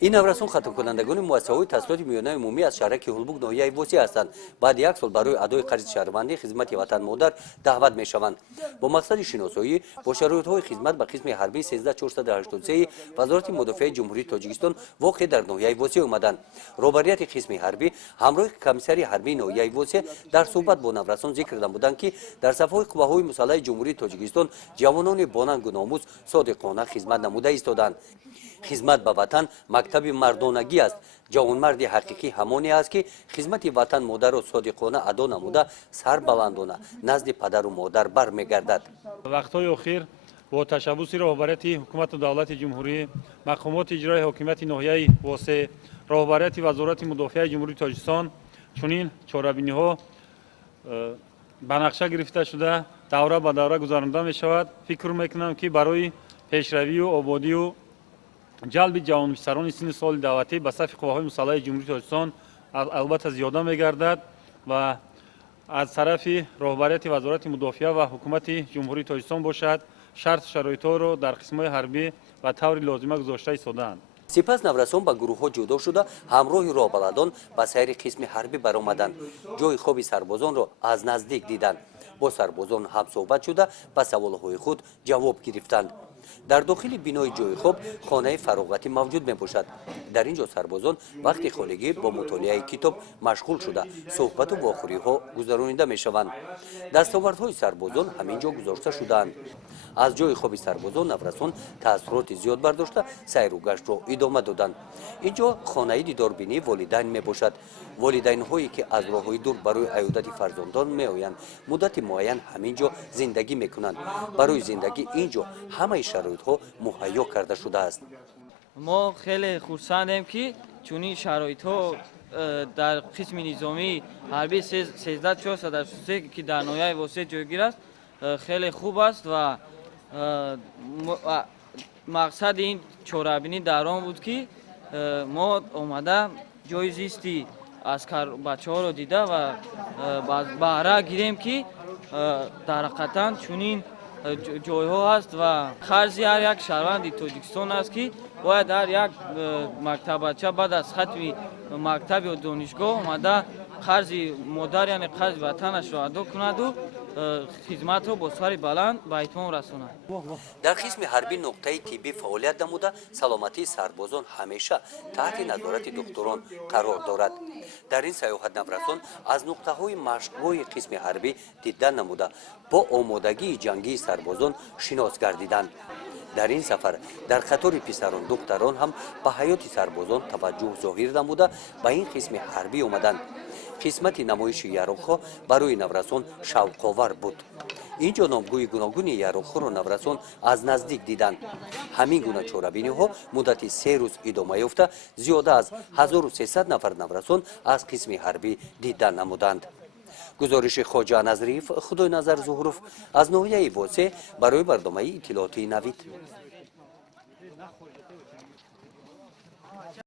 این نورسون ختم کنندگان مؤسسه‌های تحصیلات میانه عمومی از شهرک هولبوگ ناحیه وسیع هستند. بعد یک سال برای ادای قرض شهروندی خدمت وطن مادر دعوت میشوند. با مقصد شناسایی با شرایط‌های خدمت به قسم حربی 13483 وزارت مدافع جمهوری تاجیکستان واقع در ناحیه وسیع آمدند. رهبریت قسم حربی همراه کمیسری حربی ناحیه وسیع در صحبت با نورسون ذکر نمودند که در صف‌های قوه‌های مسلح جمهوری تاجیکستان جوانان باننگ و ناموس صادقانه خدمت نموده ایستادند. خدمت به وطن مکتب مردانگی است. جوانمرد حقیقی همانی است که خدمت وطن مادر و صادقانه ادا نموده سر بلندانه نزد پدر و مادر برمیگردد. وقت‌های اخیر با تشبث رهبریت حکومت دولت جمهوری مقامات اجرایی حکومت ناحیه واسع رهبریت وزارت مدافع جمهوری تاجیکستان چنین چاره‌بینی‌ها به نقشه گرفته شده دوره به دوره گذرانده می شود. فکر میکنم که برای پیشروی و آبادی و جلب جوانمردان سن سال دعوتی به صف قواهای مسلح جمهوری تاجیکستان البته زیاده می‌گردد و از طرف رهبریت وزارت مدافع و حکومت جمهوری تاجیکستان باشد شرط شرایط‌ها را در قسم‌های حربی و طور لازمه گذاشته ایستاده‌اند. سپس نورسون به گروه‌ها جدا شده همراه راهبلدان به سیر قسم حربی برآمدند. جای خواب سربازان را از نزدیک دیدند. با سربازان هم صحبت شده به سوال‌های خود جواب گرفتند. در داخل بینای جای خواب خانه فراغتی موجود می باشد. در اینجا سربازان وقتی خالگی با مطالعه کتاب مشغول شده صحبت و واخوری ها گذرانیده می شوند. دستاوردهای سربازان همینجا گذاشته شدند. از جای خواب سربازان نورسون تاثیرات زیاد برداشته سیر و گشت را ادامه دادند. اینجا خانه دیداربینی والدین می باشد. والدین هایی که از راههای دور برای عیادت فرزندان می آیند مدت معین همینجا زندگی می کنند. برای زندگی اینجا همه شرایط ها مهیا کرده شده است. ما خیلی خرسندیم که چنین شرایط ها در قسم نظامی حربی 13483 که در ناحیه وسیع جایگیر است خیلی خوب است و مقصد این چهاره‌بینی در آن بود که ما آمده جای زیستی عسکر بچه‌ها را دیده و بهره گیریم که در حقیقت چنین جایها هست و خرج هر یک شهروند تاجیکستان است که باید هر یک مکتبچه بعد از ختم مکتب و دانشگاه آمده خرج مادر یعنی خرج وطنش را ادا کند و خدمت را با سر بلند به اتمام رساند. در قسم حربی نقطه طبی فعالیت نموده سلامتی سربازان همیشه تحت نظارت دکتران قرار دارد. در این سیاحت نورسون از نقطه های مشغول قسم حربی دیدن نموده با آمادگی جنگی سربازان شناس گردیدند. در این سفر در خطر پسران دختران هم به حیات سربازان توجه ظاهر نموده به این قسم حربی آمدند. قسمت نمایش یراق‌ها برای نورسون شوق‌آور بود. اینجا نامگوی گوناگون یراق‌ها را نورسون از نزدیک دیدند. همین گونه چهاره‌بینی‌ها مدت 3 روز ادامه یافته زیاده از 1300 نفر نورسون از قسم حربی دیدن نمودند. گزارش خواجه نظریف خدای نظر ظهروف از ناحیه واسع برای برنامه اطلاعاتی نوید.